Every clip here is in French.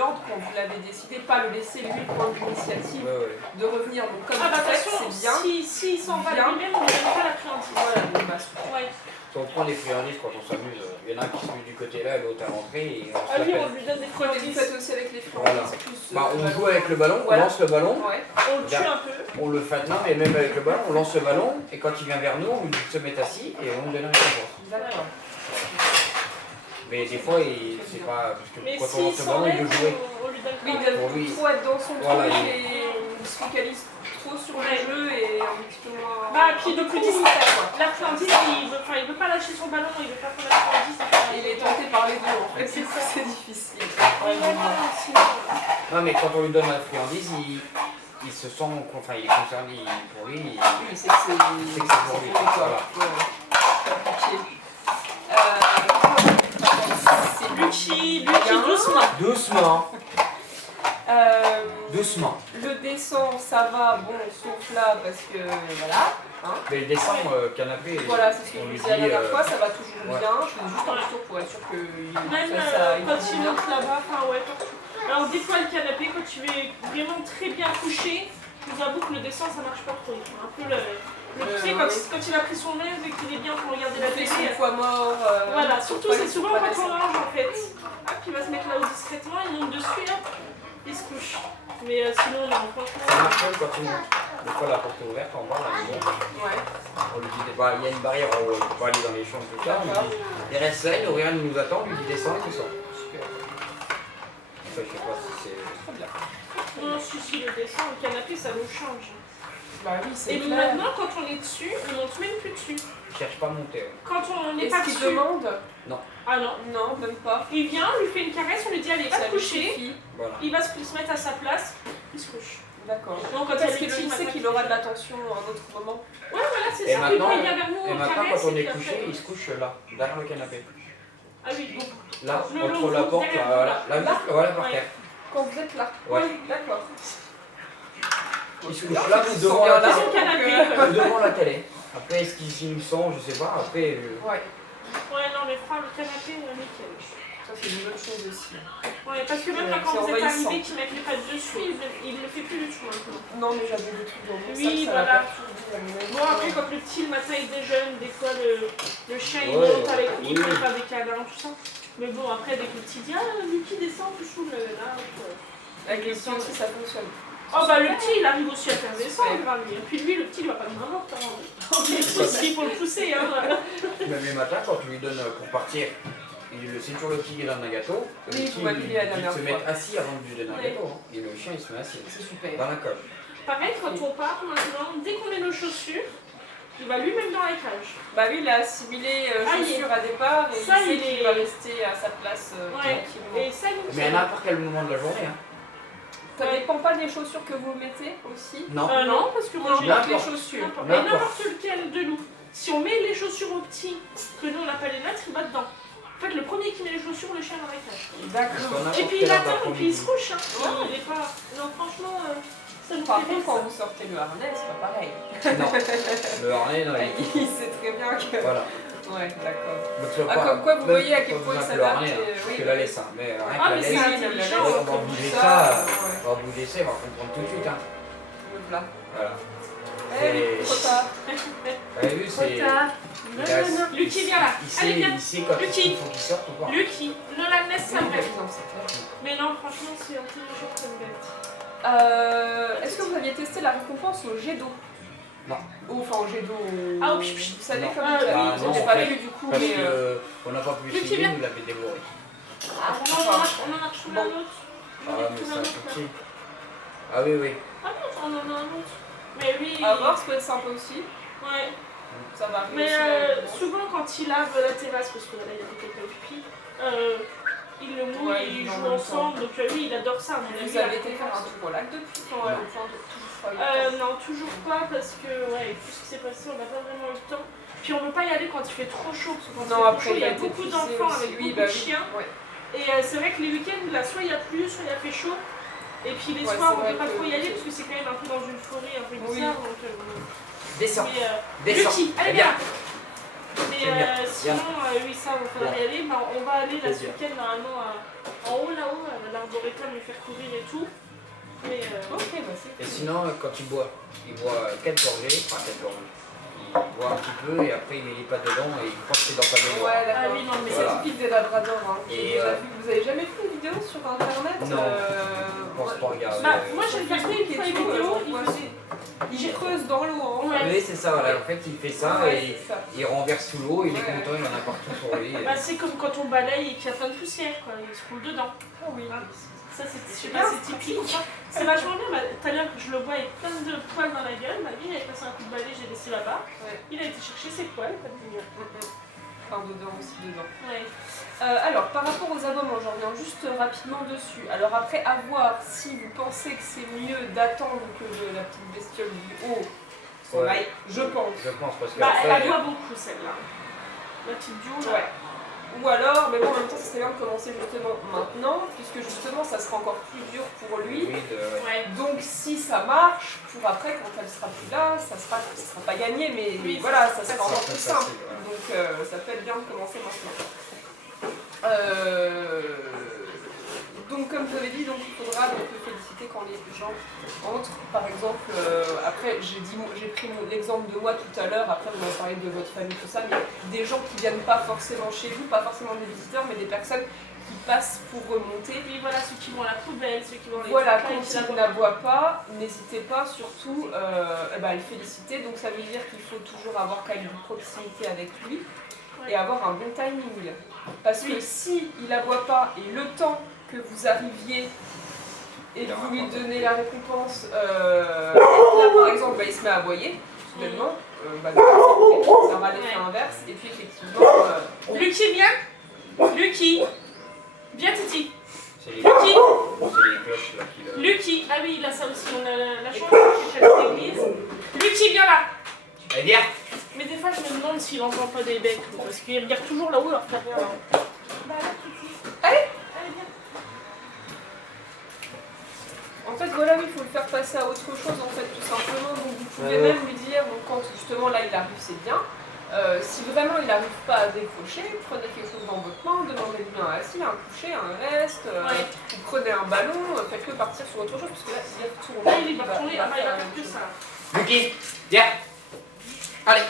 l'ordre quand vous l'avez décidé, pas le laisser lui prendre l'initiative de revenir. Donc comme bah fait, attention, c'est bien. si s'en va lui-même, on ne donne pas la friandise. Voilà, bon, bah, Ouais. Si on prend les friandises quand on s'amuse, il y en a un qui se met du côté là et l'autre à l'entrée et on se Ah lui, l'appelle. on lui donne des Prenez vous friandises. faites aussi avec les friandises plus. On joue avec le ballon, Voilà. on lance le ballon, Ouais. On le tue un peu. on le fait non mais même avec le ballon, on lance le ballon et quand il vient vers nous, on lui dit de se mettre assis et on lui donne un récompense. D'accord. Mais des fois, c'est pas. Parce que Mais quand on s'il lance le ballon, il s'enlève, veut jouer. on lui donne Oui, pas. il aime Pour lui. trop être dans son Voilà, truc il- et on se focalise trop sur le jeu et un petit peu moins. Bah, puis le plus discret, quoi. La friandise, il veut pas lâcher son ballon, il veut pas prendre la friandise. Il est tenté par les deux en fait, C'est ça. c'est difficile. Ouais, Non, mais quand on lui donne la friandise, il se sent. Enfin, il est concerné pour lui. Oui, c'est que c'est pour lui. quoi. Voilà. Ouais. Ok. C'est Lucky, Bien. doucement. Doucement, Euh, doucement. Le descend, ça va, bon, sauf là, parce que voilà. Hein. Mais le dessin, canapé. Voilà, c'est ce que je on vous lui disais la dit, dernière fois, ça va toujours ouais. bien. Je fais juste un petit tour pour être sûr que Même il quand dit il bien. monte là-bas, enfin ouais, partout. Alors des fois le canapé, quand tu es vraiment très bien couché, je vous avoue que le dessin ça marche pas trop. Il faut un peu le pousser quand il a pris son aise et qu'il est bien pour regarder la Il fait télé. son poids mort. Voilà, surtout pas- c'est souvent pas quand on descendre. mange en fait. Hop, il va se mettre là-haut discrètement, il monte dessus, hop, il se couche. Mais sinon non, Ça franchement. marche même quand des fois la porte est ouverte en bas, la maison. Ouais. On lui dit, bah, il y a une barrière, on ne peut pas aller dans les chambres, tout ça. On lui dit, il reste là, il nous regarde, il nous attend, on lui dit descend, il descend. Super. Enfin, je sais pas si c'est. Très bien. Non, si, le dessin, le canapé ça nous change. Bah oui, c'est Et clair. maintenant quand on est dessus, on monte même plus dessus. Je cherche pas à monter. Quand on n'est Est-ce pas qu'il dessus. demande? Ah non. Non, même pas. Il vient, on lui fait une caresse, on lui dit allez, va Ça te lui coucher. suffit. Voilà. Il va se mettre à sa place, il se couche. D'accord. Donc quand il y a Parce les qu'il petits, sait qu'il aura de l'attention à un autre moment. Ouais, voilà, c'est Et ça. Puis maintenant, quand il vient vers nous, et on maintenant caresse. quand on et est puis couché, après- il se couche là, derrière le canapé. Ah oui, donc. Là, Le entre long la bout, porte, derrière là, vous, voilà, là. là, voilà par Ouais. terre. Quand vous êtes là. Ouais. Oui, d'accord. Il se couche là, Ils devant sont la bien là. télé. Son canapé. quoi. Devant la télé. Après, est-ce qu'il nous sent, je sais pas. Après, Ouais, Ouais, non, mais prends le canapé, nickel. ça c'est une bonne chose aussi. Ouais, parce que même Ouais, quand c'est vous êtes envahissant. arrivé, qu'il mette les pattes dessus, il ne le fait plus du tout maintenant. Non, mais j'avais des trucs dans mon Oui, sac, ça voilà. l'a perturbé, à mon avis. Bon, après, quand le petit, le matin, il déjeune, des fois, le chien, il Ouais, monte avec, il oui. peut faire des câlins, tout ça. Mais bon, après, dès que le petit dit, ah, Lucky descend, tout chou, là, Avec les petits aussi, ça fonctionne. oh bah le petit il arrive aussi à faire descendre lui. Et puis lui le petit il va pas nous avoir il faut le pousser hein. même les matins, quand tu lui donnes pour partir, c'est toujours le petit qui donne un gâteau. Le Oui, petit, vous m'avez dit la il dernière se fois. met assis avant de lui donner un Ouais. gâteau. Hein. Et le chien, il se met assis. C'est super. Dans la colle. Pareil quand on part maintenant, dès qu'on met nos chaussures, il va lui-même dans la cage. Bah lui, il a assimilé Ah, il est- chaussures à départ et Ça, il sait il qu'il est- va rester à sa place Ouais. tranquillement. Et ça nous Mais à n'importe quel moment de la journée. Hein. Ça dépend pas des chaussures que vous mettez aussi? Non. non parce que moi Non, j'ai pas les n'importe. chaussures. mais N'importe. n'importe lequel de nous. Si on met les chaussures au petit, que nous on n'a pas les mettre, il va dedans. En fait le premier qui met les chaussures, le chien dans la cage. D'accord. Et puis il attend et puis il se couche. Hein. Il est pas. Non franchement ça nous Par fait contre, rire, quand ça. vous sortez le harnais, c'est pas pareil. Non. Le harnais, non. Il sait très bien que... Voilà. Ouais, d'accord. Donc, tu vas Ah, pas- comme quoi, vous même voyez à quel pas point il besoin que le s'adapte, harnais, hein, oui. que la laisse. Hein. Mais rien Ah que la mais c'est laisse, intelligent. on va comme bouger ça, ça. ouais. On va bouger ça, on va comprendre tout de suite. Hein. Voilà. Voilà. Eh, trop tard. Vous avez vu, c'est. Trop tard. il a- Lucky viens là. Il Allez sait, viens. il sait quand Lucky. il faut qu'il sorte ou pas. Lucky, ne la laisse Oui, sa bah, bête. non, c'est clair. Mais non, franchement, c'est intelligent comme bête. Est-ce que vous aviez testé la récompense au jet d'eau? Non. Ou enfin au jet d'eau. Ah, vous oui. savez Non. comme Ah, il oui. a Ah, non, j'ai en pas fait, vu du coup, Parce mais. qu'on n'a pas pu Lucky, essayer, viens. nous l'avait dévoré. Ah, On en a retrouvé Bon. un autre. Ah, On a mais retrouvé c'est un un autre, tout là. petit. Ah oui, oui. Ah non, on en a un autre. Mais lui, À voir, ça peut être sympa aussi. ouais. Ça va arriver. Mais aussi, souvent quand il lave la terrasse, parce que là il y a quelqu'un au pipi, il le mouille Ouais, et ils en jouent même ensemble. Donc lui il adore ça. À mon avis, Vous avez la été faire un récompense. tour au lac depuis quand Ouais. au point de toujours pas eu le temps. Non, toujours pas parce que ouais, tout ce qui s'est passé, on n'a pas vraiment eu le temps. Puis on ne veut pas y aller quand il fait trop chaud, parce que quand Non, il fait trop après chaud, il y a été beaucoup épuisé d'enfants aussi. avec Oui, beaucoup bah de oui. chiens. Ouais. Et c'est vrai que les week-ends, là, soit il y a plu, soit il y a fait chaud. Et puis les Ouais, soirs, c'est on ne vrai peut pas que- trop y aller parce que c'est quand même un peu dans une forêt un peu Oui. bizarre. Donc, Descends. mais, Descends. Lucky, allez Viens. bien. Mais C'est bien. sinon, oui, ça, on va falloir y aller. Bah, on va aller là, ce Bien. week-end normalement en haut là-haut, là l'arboretum, lui faire courir et tout. Mais Ok, bah c'est Et cool. sinon, quand il boit 4 gorgées, enfin 4 gorgées. Il boit un petit peu et après il met les pattes dedans et il croit que c'est dans sa mémoire. Ouais, Ah d'accord. oui, non, mais C'est Voilà. typique des labradors. Hein. J'ai Et, déjà vu. Vous avez jamais vu une vidéo sur internet Non. Je pense pas regarder. Bah, moi sur j'ai vu Facebook une fois et une tout, vidéo, je vois. il faisait. Il creuse dans l'eau. Hein. Ouais. Oui, c'est ça, voilà. En fait, il fait ça Ouais, et c'est ça. il renverse sous l'eau, il est Ouais. content, il en a partout sur lui. Bah, c'est comme quand on balaye et qu'il y a plein de poussière, quoi. Il se roule dedans. Ah oui. Ça, c'est, je sais bien, pas, c'est typique. C'est vachement bien. Bah, tout à l'heure, je le vois avec plein de poils dans la gueule. Ma vie, j'avais passé un coup de balai, j'ai laissé là-bas. Ouais. Il a été chercher ses poils, pas de mignon. Enfin, dedans aussi, dedans. Ouais. Alors, par rapport aux aboiements, j'en reviens juste rapidement dessus. Alors après, à voir si vous pensez que c'est mieux d'attendre que la petite bestiole du haut s'en Ouais. aille, je pense. Je pense parce que Bah, elle après, aboie beaucoup, celle-là. La petite duo, là. Ouais. Ou alors, mais bon, en même temps, ça serait bien de commencer justement maintenant, puisque justement, ça sera encore plus dur pour lui. oui, Ouais. Donc, si ça marche, pour après, quand elle sera plus là, ça sera pas gagné, mais Oui, voilà, ça ça sera sera encore plus plus simple. facile, voilà. Donc, ça peut être bien de commencer maintenant. Donc, comme je vous avais dit, donc, il faudra donc, le féliciter quand les gens entrent. Par exemple, après, j'ai pris l'exemple de moi tout à l'heure, après, on a parlé de votre famille, tout ça, mais des gens qui viennent pas forcément chez vous, pas forcément des visiteurs, mais des personnes qui passent pour remonter. Et voilà, ceux qui vont à la poubelle, ceux qui vont les Voilà, placards, quand qui la il voient. n'aboie pas, n'hésitez pas surtout à le féliciter. Donc ça veut dire qu'il faut toujours avoir quand même une proximité avec lui et avoir un bon timing. Parce que si il n'aboie pas et le temps que vous arriviez et que vous lui donnez la récompense, là par exemple, il se met à aboyer, soudainement, ça aura l'effet inverse. Et puis effectivement, Lucky, viens. Lucky. Viens, Titi. c'est les Lucky. cloches là qui le... Lucky. Ah oui, il a ça aussi. On a la chambre chez l'église. Lucky, viens là. Allez, viens. Mais des fois, je me demande s'il entend pas des becs. Parce qu'il regarde toujours là-haut alors qu'il n'y a rien là-haut. Bah, là, Titi. Allez. Allez, viens. En fait, voilà, il faut le faire passer à autre chose, en fait, tout simplement. Donc, vous pouvez Ouais. même lui dire, donc, quand justement là il arrive, c'est bien. Si vraiment il n'arrive pas à décrocher, prenez quelque chose dans votre main, demandez-lui un assis, un coucher, un reste, Ouais. vous prenez un ballon, faites-le partir sur autre chose, parce que là, il va retourner. Là, il va retourner. va Ah, bah, il faire va la faire même que chose. ça. Lucky, viens. Allez.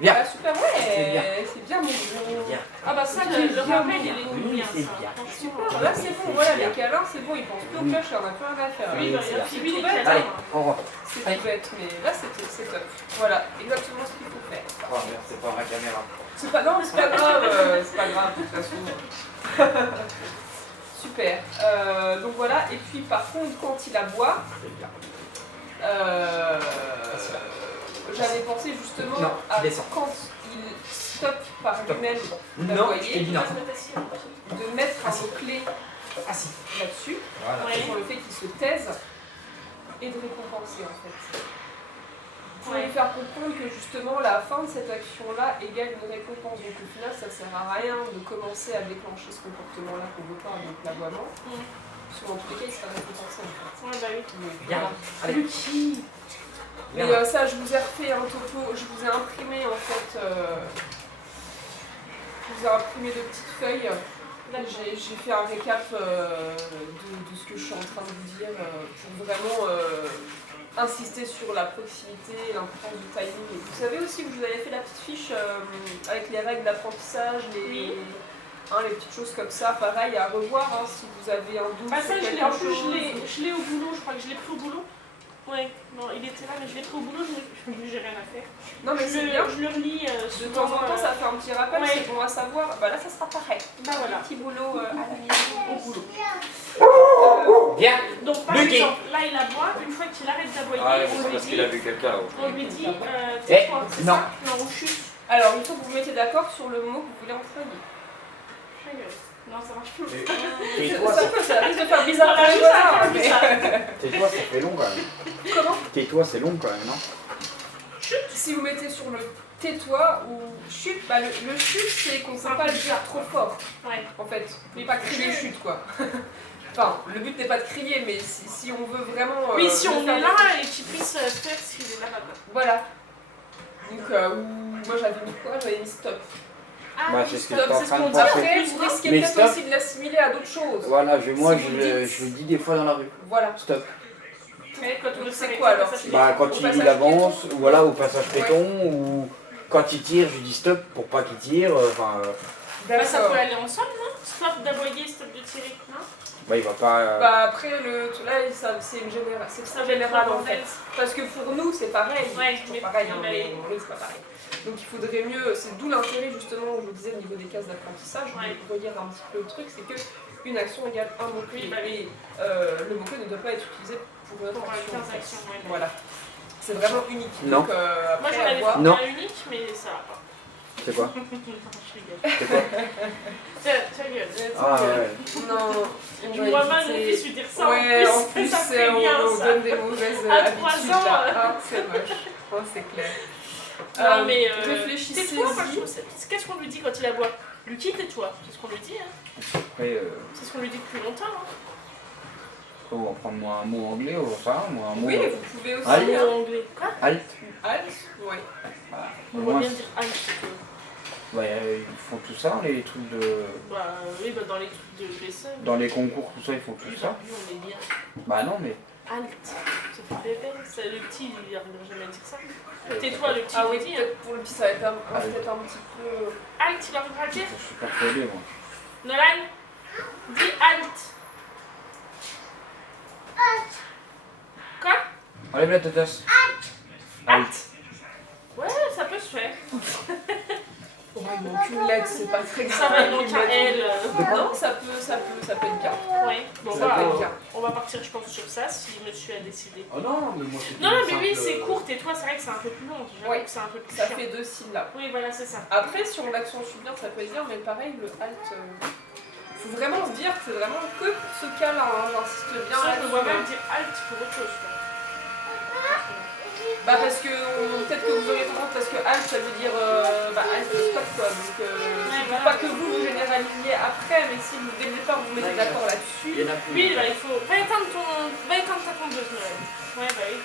Viens. Ah, super, c'est bien, mon gros. Viens. Ah, bah, ça, C'est le bien, rappel, mon il est gars. cool, Oui, bien, c'est ça. bien. Franchement. Super, là c'est bon, voilà, les câlins, c'est bon, il pense plus aux Oui. cloches, il en a plus rien à faire. Oui, Oui, bah, c'est il a bien. suivi les tout bête. câlins. Allez, on rentre. C'est Allez. tout bête, mais là c'est top. Voilà, exactement ce qu'il faut faire. Oh merde, c'est pas ma caméra. C'est pas, non, c'est pas grave, c'est pas grave, de toute façon. Super. Donc voilà, et puis par contre, quand il aboie, C'est bien. j'avais pensé justement Non, à descends. quand il stoppe par Stop. lui-même Non, d'aboyer, je t'ai dit non. de mettre un mot-clé Assis. là-dessus, Voilà. Ouais. sur le fait qu'il se taise, et de récompenser en fait. Pour Ouais. lui faire comprendre que justement la fin de cette action-là égale une récompense. Donc au final, ça sert à rien de commencer à déclencher ce comportement-là qu'on veut pas, donc l'aboiement. Parce que dans tous les cas, il sera récompensé en fait. Ouais, bah oui. Donc, Viens. voilà. Allez. Lucky. Mais Viens. ça, je vous ai refait un topo, je vous ai imprimé en fait, je vous ai imprimé de petites feuilles. J'ai fait un récap de ce que je suis en train de vous dire pour vraiment insister sur la proximité et l'importance du timing. Et vous savez aussi que je vous avais fait la petite fiche avec les règles d'apprentissage, Oui. les petites choses comme ça, pareil à revoir si vous avez un doute Bah, sur ça, je l'ai quelque en plus, chose. je l'ai au boulot, je crois que je l'ai pris au boulot. Ouais, non, il était là, mais je l'ai pris au boulot, j'ai rien à faire. Non mais c'est bien. Je le relis De temps en temps, ça fait un petit rappel, ouais. c'est bon à savoir. Bah là, ça sera pareil. Bah voilà. Petit boulot à la maison, au boulot. Viens. Donc par Lucky. exemple, là il aboie, une fois qu'il arrête d'aboyer, Ah, mais on c'est lui parce qu'il a dit, vu quelqu'un là-haut. on lui dit, Eh, tais-toi, c'est non. ça? Non, on chute. Alors, il faut que vous vous mettiez d'accord sur le mot que vous voulez employer. Ta gueule. Non, ça marche plus. Tais-toi, Ça risque de faire bizarre Voilà, pour les juste à voisins, faire mais- bizarre. Tais-toi, ça fait long quand même. Comment Tais-toi, c'est long quand même, non? Si vous mettez sur le tais-toi ou chute, bah le chute, c'est qu'on ne peut pas le dire trop fort, Ouais. en fait. Mais pas crier chute, quoi. Enfin, le but n'est pas de crier, mais si on veut vraiment... Oui, si le on faire est là et qu'il puisse faire s'il est là-bas. Voilà. Donc, moi j'avais mis quoi? J'avais mis stop. Ah, Bah, oui, c'est ce que stop, j'étais en c'est ce train de qu'on dit. penser. Après, vous risquez Mais peut-être stop. aussi de l'assimiler à d'autres choses. Voilà, moi Si vous le dites. je le dis des fois dans la rue. Voilà. Stop. Mais quand on Donc veut c'est s'arrêter, quoi, alors, ça c'est- fait- Bah, quand Au il passage avance, piéton. ou voilà, au passage piéton, ou quand il tire, je lui dis stop pour pas qu'il tire. Enfin, Bah, ça D'accord. peut aller ensemble, non? Stop d'aboyer, stop de tirer, non? bah, il va pas. Bah après, là, c'est une général, c'est Ça très va être général trop en fait. bordel. Parce que pour nous, c'est pareil. Ouais, C'est mais- pareil, hein, mais- mais oui, c'est pas pareil. Donc il faudrait mieux, c'est d'où l'intérêt justement, je vous disais, au niveau des cases d'apprentissage, Ouais. de relire un petit peu le truc, c'est que une action égale un mot-clé. Oui, bah oui. Et le mot-clé ne doit pas être utilisé pour une autre Pour action. 15 en fait. actions, ouais. Voilà. C'est vraiment unique. Non. Donc Moi après, j'en à avais voir. fait Non. un unique, mais ça va pas. C'est quoi Je rigole. C'est quoi Ta gueule. Ah ouais. Non. Je on vois va mal mon éviter. fils lui dire ça Ouais, en en plus, plus, ça fait on bien nous ça. donne des mauvaises À 3 habitudes ans, là. Ah, c'est moche. Oh, c'est clair. Non mais réfléchissez-y. tais-toi, franchement, qu'est-ce qu'on lui dit quand il aboie? Lucky, tais-toi, c'est ce qu'on lui dit, hein. Après, C'est ce qu'on lui dit depuis longtemps, hein. on va prendre moi un mot anglais, on va faire moi un mot. Oui, vous pouvez aussi. Allez. hein. En anglais. Quoi? Halt. Halt, ouais. On Moi, va bien dire halt, c'est tout. bah, ils font tout ça, les trucs de. Bah oui, bah dans les trucs de vaisselle. Dans les concours, tout ça, ils font tout Oui, ça. bah, oui, on est bien. Bah non, mais. Halt, ça fait bébé, c'est le petit, il n'arrivera jamais à dire ça. Tais-toi, le petit, Ah il oui, dit, hein. peut-être pour le petit, ça va être peut-être un petit peu. Halt, il arrivera à le dire. Je suis persuadé, moi. Nolan, dis halt. Quoi? Enlève la tatasse. Halt. Ouais, ça peut se faire. Oh, il manque une lettre, c'est pas très grave. Ça va, il manque un L. Non, ça peut être bien. Ouais, bon, Ça peut être bien. on va partir, je pense, sur ça si monsieur a décidé. Oh non, mais moi c'était Non, une mais oui, simple- c'est court et toi, c'est vrai que c'est un peu plus long. J'avoue Ouais, que c'est un peu plus Ça chiant. fait 2 syllabes. Oui, voilà, c'est ça. Après, sur l'action suit bien, ça peut être bien, mais pareil, le halt. Faut vraiment se dire que c'est vraiment que pour ce cas-là, hein, j'insiste bien Ça, je me là-dessus, vois hein. même dire halt pour autre chose. Quoi. Bah parce que peut-être que vous auriez tendance parce que halt ça veut dire halt stop quoi donc Ouais, faut voilà. pas que vous généralisiez après mais si vous dès le départ vous mettez d'accord là-dessus Il y en a plus. Oui, bah, il faut. Va éteindre ta tondeuse, Noël. Ouais, bah oui.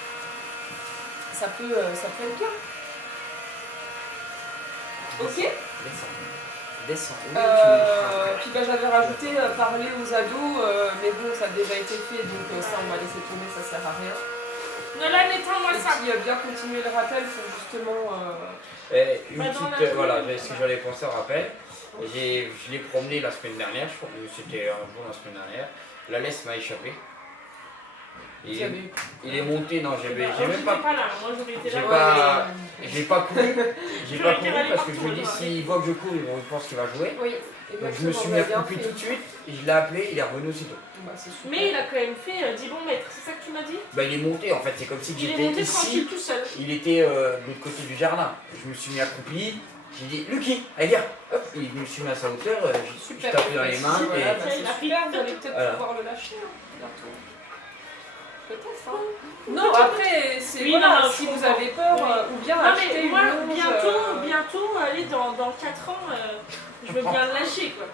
ça peut être bien. Ok. Descends. Puis bah j'avais rajouté parler aux ados mais bon ça a déjà été fait donc ça on va laisser tomber ça sert à rien. Nolan, éteins-moi Et ça. puis bien continuer le rappel pour justement Une Bah, dans petite, la- voilà, ce que j'allais penser au rappel. Je l'ai promené la semaine dernière, je crois que c'était un jour la semaine dernière. La laisse m'a échappé. vous avez Il est monté, non, j'ai même J'étais pas. pas là, moi j'aurais été J'ai là. pas- J'ai pas couru, j'ai J'aurais pas été couru râlé parce que je partout, me dis moi. s'il voit que je cours, il pense qu'il va jouer. oui Donc je me suis mis à couper tout de suite, je l'ai appelé, il est revenu aussitôt. Bah, c'est super. Mais il a quand même fait 10 bons mètres, c'est ça que tu m'as dit? Bah il est monté en fait, c'est comme si Il est j'étais monté ici, tranquille tout seul. il était de l'autre côté du jardin. Je me suis mis accroupi, j'ai dit Lucky, allez viens, hop, et je me suis mis à sa hauteur, je Super. tapais dans les mains Voilà, et bah, Il a c'est pris super, vous tout. allez peut-être Voilà. pouvoir le lâcher hein, bientôt. Peut-être, hein. Non, après, c'est Oui, voilà, non, si je vous comprends. avez peur, Oui. ou bien Non acheter mais moi, une longe, bientôt, allez, dans 4 ans, je veux bien le lâcher quoi.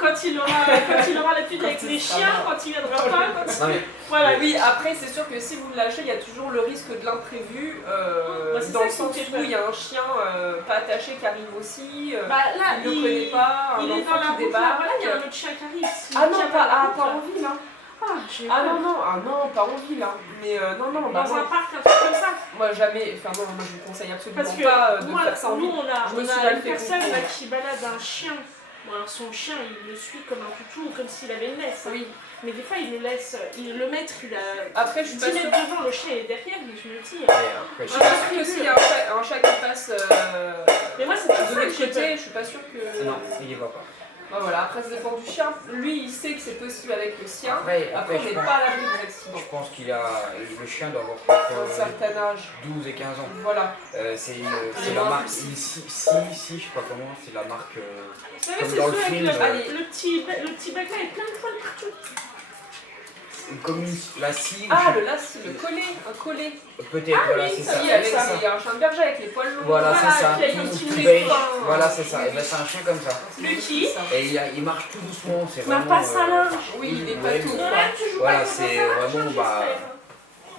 Quand il aura l'habitude avec Quand les il sera chiens, mort. quand il viendra pas, quand Non mais voilà. Oui, après, c'est sûr que si vous le lâchez, il y a toujours le risque de l'imprévu, Bah, c'est dans ça le qui me sens fait où peur. il y a un chien pas attaché qui arrive aussi, Bah là, il ne le connaît pas, un il est dans enfant la qui route là, débarque. voilà, il y a un autre chien qui arrive. S'il Ah non, tient pas, la route, pas là. en ville, hein. J'ai Ah peur. non, pas en ville, hein. Mais non, bah Dans non. un parc, un truc comme ça. Moi jamais, enfin non, moi je vous conseille absolument Parce que pas de moi, faire ça en nous, ville. Je me on suis a mal une fait personne là, comprendre. qui balade un chien. Bon, alors son chien, il le suit comme un toutou, comme s'il avait une laisse. Oui. Mais des fois, il le laisse, le maître, il a Après, je suis 10 pas mètres sûre. devant, le chien est derrière, mais je me dis. après, Je suis pas sûre que s'il y a un chat qui passe Mais moi, c'est pour de ça que l'autre j'ai côté, peur. je suis pas sûre que. non, il y va pas. Bah voilà, après ça dépend du chien. Lui, il sait que c'est possible avec le sien. Après, Après, on je n'est pense, pas à l'abri des accidents. je pense qu'il a, le chien doit avoir À un entre certain âge. 12 et 15 ans. Voilà. C'est Les la mains marque, aussi. si, je sais pas comment, c'est la marque. Vous savez, Comme c'est dans ceux le avec film, allez. le petit bec là, il y a plein de poils partout. Comme la scie, Ah, le lacis, le collet, un collet. peut-être, Ah voilà, oui, c'est ça ça. Si, y est, avec c'est ça. il y a un chien de berger avec les poils longs. Voilà, Voilà, c'est ça. puis avec un Tout, petit tout nez beige. fin. Voilà, c'est ça. Oui, Et oui. ben, c'est un chien comme ça. Lucky. Et il marche tout doucement, c'est Ma vraiment. passe à linge. Oui, il est pas ouais, tout. Nolan, tu joues Voilà, pas c'est comme ça, vraiment, je bah, sais. Ouais.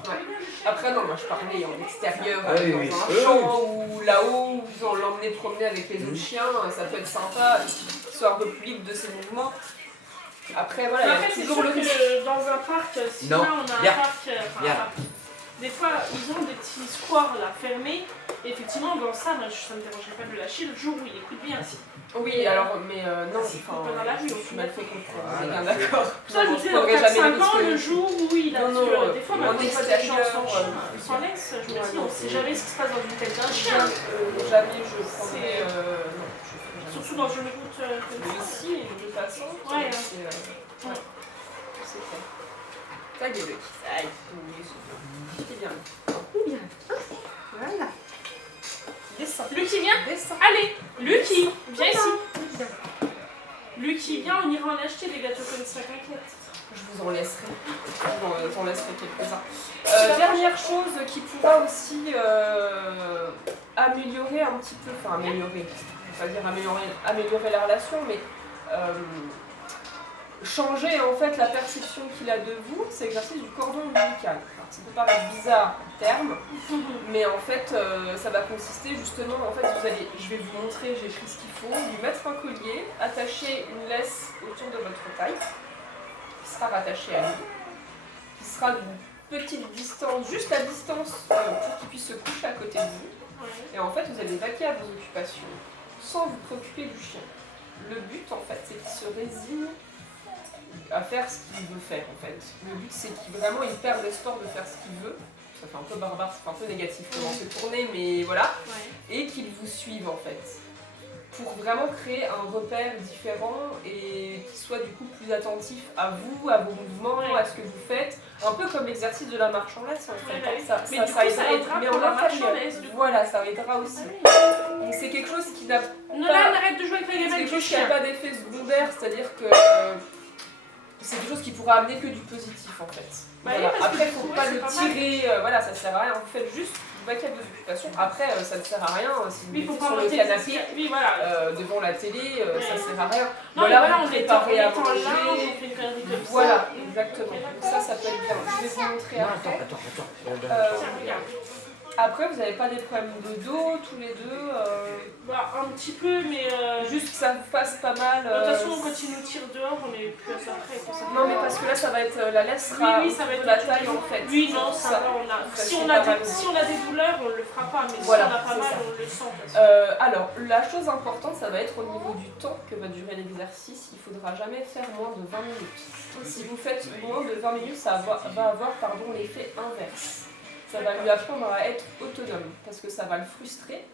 Regarde le chien. Après, non, moi je parlais en extérieur, Ah oui, dans oui. un Oui, champ ou là-haut, où on l'emmenait promener avec les autres chiens, ça peut être sympa, qu'il soit un peu plus libre de ses mouvements. Après, voilà, il y Après, a c'est toujours sûr le risque. que dans un parc, si Non, là on a un viens. parc, Viens. un parc, des fois ils ont des petits squares là fermés. Et effectivement, dans ça, moi, ça me dérangerait pas de le lâcher le jour où il écoute bien. Oui, alors, mais non, C'est pas dans la rue, je au suis final. mal fait comprendre, on est Voilà. bien d'accord. Ça, je Non, disais, je dans prendrais jamais 4-5 ans, risque. le jour où il a. Non, parce non, que des fois, en maintenant, on voit des gens extérieur, s'en laissent. Je me ouais, dis, non, on sait jamais ce qui se passe dans une tête d'un chien. Jamais je prendrais. Non, je ferais jamais. Surtout dans une route comme Mais ça. ici, de passant, Ouais. c'est fait. Ça y est, le kiss. Aïe, oui, c'est bien. Bien. Voilà. Descends. Lucky, viens. Descends. Allez, Lucky, viens ici. Lucky, viens, on ira en acheter des gâteaux comme ça, t'inquiète. Je vous en laisserai. Je vous en laisserai quelques-uns. Dernière chose qui pourra aussi améliorer un petit peu, enfin améliorer, je ne vais pas dire améliorer la relation, mais changer en fait la perception qu'il a de vous, c'est l'exercice du cordon ombilical. Alors, ça peut paraître bizarre en termes, mais en fait ça va consister justement, en fait je vais vous montrer, j'ai pris ce qu'il faut, lui mettre un collier, attacher une laisse autour de votre taille, qui sera rattaché à lui, qui sera d'une petite distance, juste la distance pour qu'il puisse se coucher à côté de vous. Et en fait, vous allez vaquer à vos occupations sans vous préoccuper du chien. Le but, en fait, c'est qu'il se résigne à faire ce qu'il veut faire, en fait. Le but, c'est qu'il vraiment il perd l'espoir de faire ce qu'il veut. Ça fait un peu barbare, ça fait un peu négatif comment se tourner, mais voilà. Ouais. Et qu'il vous suive, en fait. Pour vraiment créer un repère différent et qui soit du coup plus attentif à vous, à vos mouvements, Ouais. à ce que vous faites. Un peu comme l'exercice de la marche en laisse en fait. Ouais, bah oui. Ça Mais du coup, ça aidera mais pour en la marche en intérieur. laisse, du coup. Voilà, ça aidera aussi. Donc c'est quelque chose qui n'a Nolan, arrête de jouer avec la c'est gamelle quelque du chose qui n'a chien. pas d'effet secondaire, c'est-à-dire que c'est quelque chose qui pourra amener que du positif en fait. Bah Voilà. oui, parce que Après, du il ne coup, faut ouais, pas c'est le pas mal. tirer, voilà, ça sert à rien. Vous faites juste vous vaquez à vos occupations. Après, ça ne sert à rien si vous Oui, il faut êtes pas sur le monter canapé. Oui, voilà. Devant la télé, ça Ouais. sert à rien. Non, Voilà, mais voilà, vous on est préparez à en large, on manger. fait une connerie comme ça. Voilà, exactement. Donc ça peut être bien. Je vais vous montrer Non, après. attends. Tiens, regarde. Après, vous n'avez pas des problèmes de dos, tous les deux. Bah, un petit peu, mais. Juste que ça vous fasse pas mal. De toute façon, quand il nous tire dehors, on est plus à ça près. quoi. Ça Non, fait- mais parce que là, ça va être la laisse sera Oui, ça va autour être de la taille en fait. Oui, non, C'est ça va. On a... Ça, Si, c'est on pas a mal. des... si on a des douleurs, on le fera pas, mais Voilà, si on a pas c'est mal, ça. on le sent. de toute façon. Alors, la chose importante, ça va être au niveau du temps que va durer l'exercice. Il ne faudra jamais faire moins de 20 minutes. Si vous faites moins de 20 minutes, ça va avoir l'effet inverse. Ça va lui apprendre à être autonome parce que ça va le frustrer.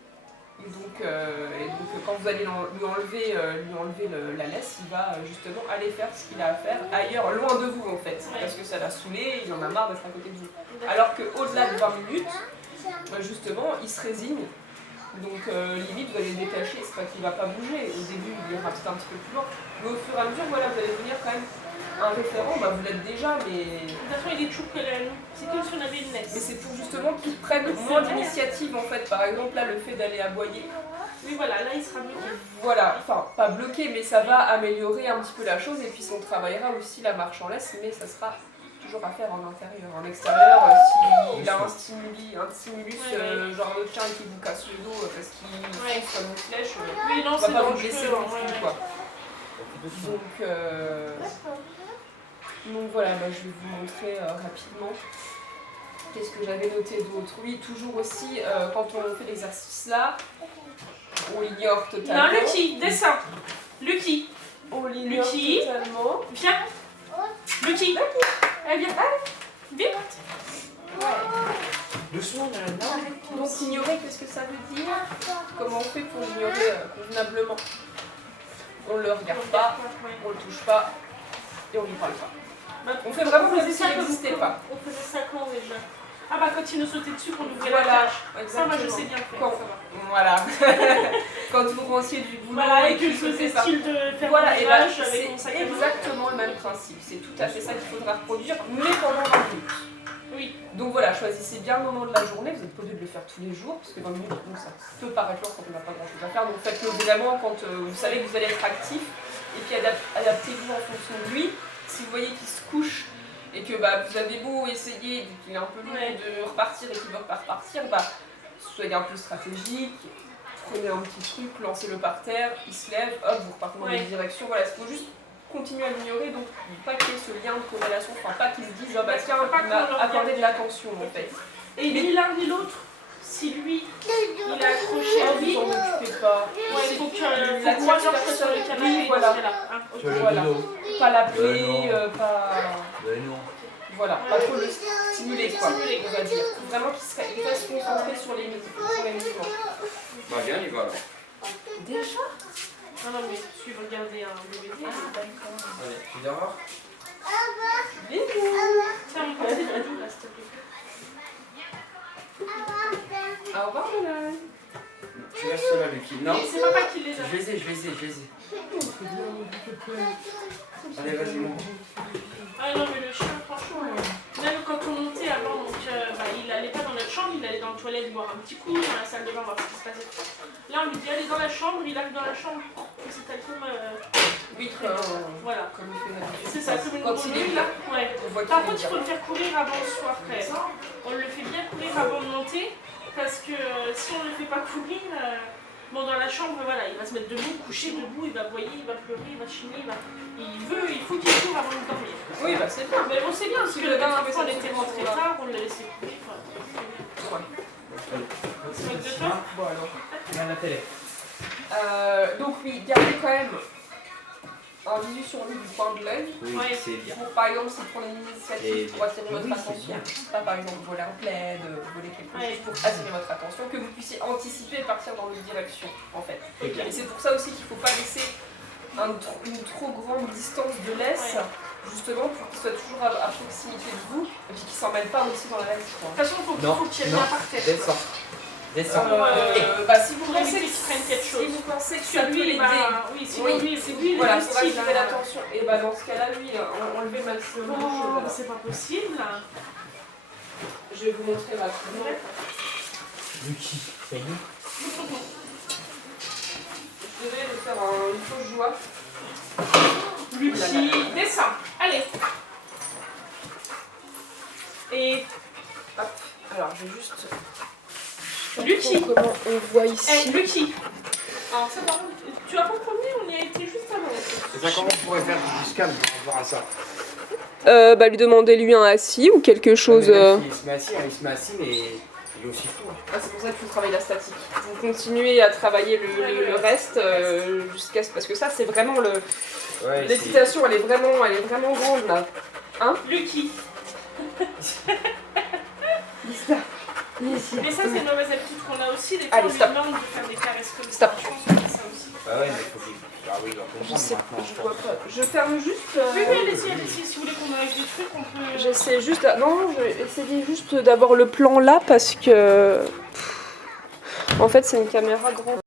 Et donc, quand vous allez lui enlever la laisse, il va justement aller faire ce qu'il a à faire ailleurs, loin de vous en fait. Parce que ça l'a saoulé, il en a marre d'être à côté de vous. Alors qu'au-delà de 20 minutes, justement, il se résigne. Donc limite vous allez le détacher, c'est pas qu'il va pas bouger. Au début il ira peut-être un petit peu plus loin. Mais au fur et à mesure, voilà, vous allez devenir quand même un référent, bah, vous l'êtes déjà, mais De toute façon, il est toujours collé à nous. C'est comme si on avait une laisse. c'est pour justement qu'ils prennent moins d'initiative en fait. Par exemple là le fait d'aller aboyer. Oui, voilà, là, il sera bloqué. Voilà, enfin pas bloqué, mais ça va améliorer un petit peu la chose et puis on travaillera aussi la marche en laisse, mais ça sera toujours à faire en intérieur. En extérieur, s'il a un stimulus, genre de chien qui vous casse le dos parce qu'il fonce comme une flèche, Oui, non, on va c'est pas vous dangereux. blesser non plus quoi. Donc voilà, bah, je vais vous montrer rapidement. Qu'est-ce que j'avais noté d'autre? Oui, toujours aussi, quand on fait l'exercice là, on l'ignore totalement. Non, Lucky, descends. Lucky, On l'ignore Lucky. totalement. viens. Lucky. Elle vient. Vite. Doucement, là. Donc ignorer, qu'est-ce que ça veut dire? Comment on fait pour l'ignorer convenablement? On ne le regarde pas, on ne le touche pas et on ne lui parle pas. Bah, On fait vraiment on comme faisait s'il ça n'existait pas. On faisait ça quand déjà? Ah bah quand il nous sautait dessus qu'on ouvrait Voilà, la cage. Ça moi je exactement. sais bien faire. Quand- ça va. Voilà. Quand vous rentriez du boulot Voilà, et et que je que faisais ça. style de faire Voilà, un et ben, village avec mon sac c'est à dos. exactement le même principe. C'est tout à fait ça qu'il faudra reproduire, mais pendant 20 minutes. Oui. Donc voilà, choisissez bien le moment de la journée, vous n'êtes pas obligé de le faire tous les jours, parce que 20 minutes, bon, ça peut paraître long quand on n'a pas grand chose à faire, donc faites-le vraiment quand vous savez que vous allez être actif, et puis adaptez-vous en fonction de lui. Si vous voyez qu'il se couche et que bah, vous avez beau essayer, vu qu'il est un peu lourd, de repartir et qu'il ne veut pas repartir, bah, soyez un peu stratégique, prenez un petit truc, lancez-le par terre, il se lève, hop, vous repartez dans une direction. Voilà, il faut juste continuer à l'ignorer, donc pas qu'il y ait ce lien de corrélation, enfin pas qu'ils se disent, oh bah tiens, il m'a accordé de l'attention en fait. Et ni l'un ni l'autre, si lui, il a accroché à lui, Vous en occupez pas. il faut que la moi tierce je sois sur le canapé. oui, voilà. Sur le Voilà. dos. Pas l'appeler, non. pas... Non. Voilà, pas trop le stimuler quoi, on va dire. Vraiment qu'il reste concentré sur les mouvements. Bah viens, on y va alors. Déjà? Non, mais tu veux regarder un DVD. D'accord. Allez, tu dis au revoir. Bisous. Tiens, on passe les doudous là, s'il te plaît. Au revoir Nolan. Tu restes là, Lucky. Non, C'est papa qui les a. je les ai. Allez, vas-y, mon. Ah non, mais le chien, franchement, même quand on montait avant, donc, il allait pas dans notre chambre, il allait dans les toilettes boire un petit coup, dans la salle de bain voir ce qui se passait. Là, on lui dit allez dans la chambre, il arrive dans la chambre, c'est comme. Oui, voilà. comme il fait d'habitude. C'est ça, comme une Quand il est là, Ouais. on voit Par qu'il est contre, il faut le faire courir avant le soir quand même. On le fait bien courir avant de monter, parce que si on le fait pas courir, bon, dans la chambre, voilà, il va se mettre debout, coucher debout, il va aboyer, il va pleurer, il va chiner, il faut qu'il court avant de dormir. Oui, bah c'est bien. Mais on sait bien, parce que le bain, la dernière fois, on c'est était bon, rentré voilà. tard, on l'a laissé courir. On se moque de toi. Bon alors. Regarde la télé. Donc oui, gardez quand même un visu sur lui du coin de l'œil. Oui, Ouais. c'est bien. Pour par exemple, si vous prenez une initiative Et pour attirer votre oui, c'est attention, bien. pas par exemple voler un plaid, voler quelque chose pour attirer votre attention, que vous puissiez anticiper et partir dans l'autre direction en fait. C'est bien. Et c'est pour ça aussi qu'il ne faut pas laisser une trop grande distance de laisse, justement pour qu'il soit toujours à proximité de vous et puis qu'il ne s'en mêle pas aussi dans la laisse. De toute façon, il Non, faut qu'il y ait non. bien par terre. Descends. Descends. Bah, si vous Pour pensez éviter qu'il prenne quelque chose. si vous pensez que Parce ça que peut lui, l'aider, oui, si oui, lui, si lui, il est voilà, du pour style, attirer l'attention, et bah dans ce cas-là, lui, enlevez le maximum de choses. Oh, Voilà. c'est pas possible. Je vais vous montrer rapidement. Lucky, ça y est. Je devais le faire une fausse joie. Lucky, descends. Allez. Et Hop. Alors, je vais juste. Lucky. Comment on voit ici. Eh, Lucky. Alors, ça, par contre, tu as pas promis, on y a été juste avant. C'est ça, comment on pourrait faire du scam par rapport à ça? Bah lui demander lui un assis ou quelque chose. Même s'il se met assis, hein, il se met assis, mais il est aussi fou. Hein. Ah, c'est pour ça qu'il faut travailler la statique. Vous continuez à travailler le reste jusqu'à ce parce que ça c'est vraiment le Ouais, l'excitation elle est vraiment grande là. Lucky. Lisa. Mais ça, c'est une mauvaise habitude qu'on a aussi. Des fois, Allez, on lui stop. demande de faire des caresses comme Stop. ça. Je pense qu'on a ça aussi. Ah ouais, mais il faut qu'il. Ah oui, il doit Je comprendre sais maintenant. je vois pas. Je ferme juste. Oui, oui, allez-y. Si vous voulez qu'on enlève des trucs, on peut. J'essaie juste. Non, je vais essayer juste d'avoir le plan là parce que. En fait, c'est une caméra grande.